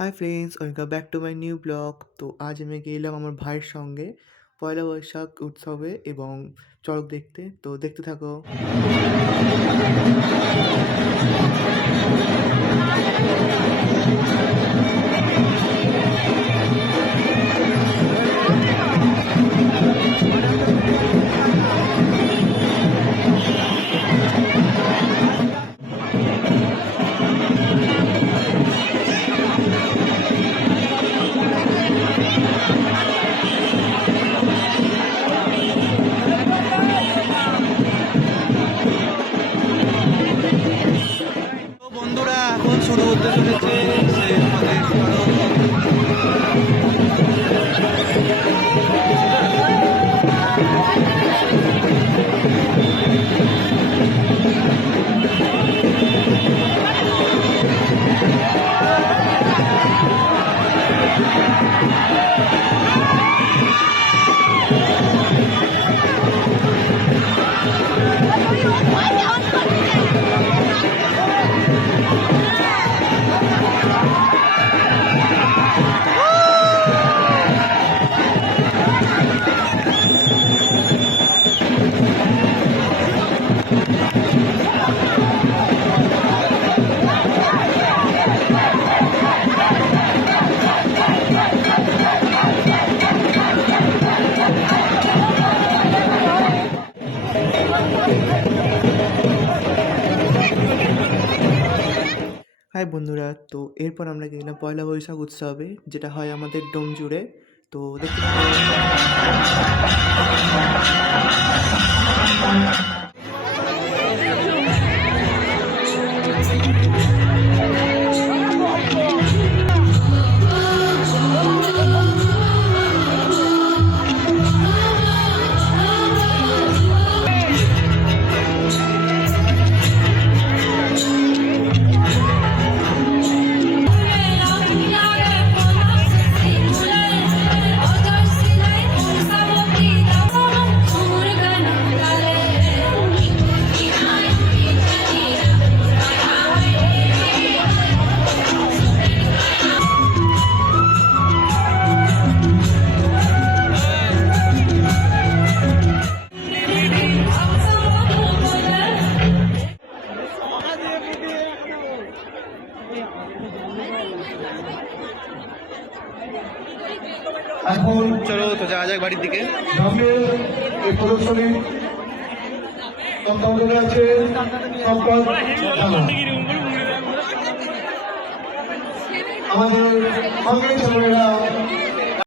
Hi friends, welcome back to my new blog. তো আজ আমি গেলাম আমার ভাইয়ের সঙ্গে পয়লা বৈশাখ উৎসবে এবং চড়ক দেখতে। তো দেখতে থাকো। তো বন্ধুরা এখন শুরু হতে চলেছে সে আমাদের হাই বন্ধুরা, তো এরপর আমরা গেলাম পয়লা বৈশাখ উৎসবে, যেটা হয় আমাদের ডোমজুড়ে। তো দেখতে থাকো। এখন চলো তো যাওয়া যাক বাড়ির দিকে। ঢাকের এই প্রদর্শনী সম্পাদনে আছে সম্পাদ থানা। আমাদের বাঙালি ছেলেরা